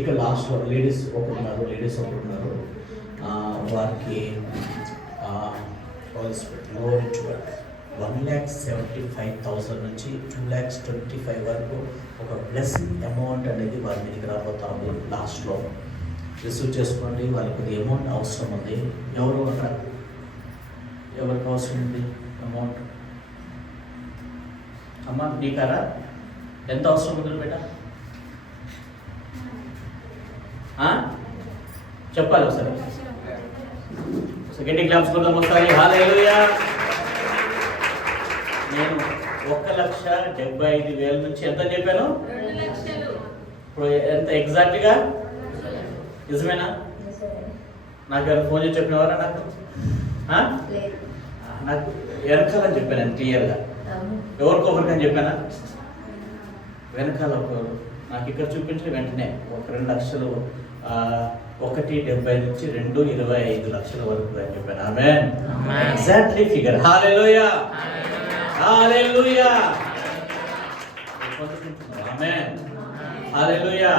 ఇక లాస్ట్లో లేడీస్ ఒకరున్నారు వారికి 1,75,000 నుంచి 2,25,000 వరకు ఒక బ్లెస్సింగ్ అమౌంట్ అనేది వారి మీదకి రాబోతా ఉంది. లాస్ట్లో రిసీవ్ చేసుకోండి. వాళ్ళకి అమౌంట్ అవసరం ఉంది. ఎవరికి అవసరం ఉంది అమౌంట్? అమ్మ నీకారా ఎంత అవసరం ఉంటుంది బేట? చెప్పాలి ఒకసారి. సెకండ్ క్లాస్ కొద్దాం ఒకసారి. హల్లెలూయా. నేను 1,75,000 నుంచి ఎంత చెప్పాను? 2 లక్షలు. ఇప్పుడు ఎంత ఎగ్జాక్ట్గా? నిజమేనా? నాకు ఎవరు ఫోన్ చేసి చెప్పినవారా? నాకు వెనకాలని చెప్పాను నేను క్లియర్గా. ఎవరికొకరికని చెప్పానా? వెనకాల ఒకరు నాకు ఇక్కడ చూపించి వెంటనే ఒక 2 లక్షలు 1,70,000 నుంచి 2,25 లక్షల వరకు అని చెప్పాను. ఆమేన్. Exactly figure. హల్లెలూయా. హల్లెలూయా. ఆమేన్. హల్లెలూయా.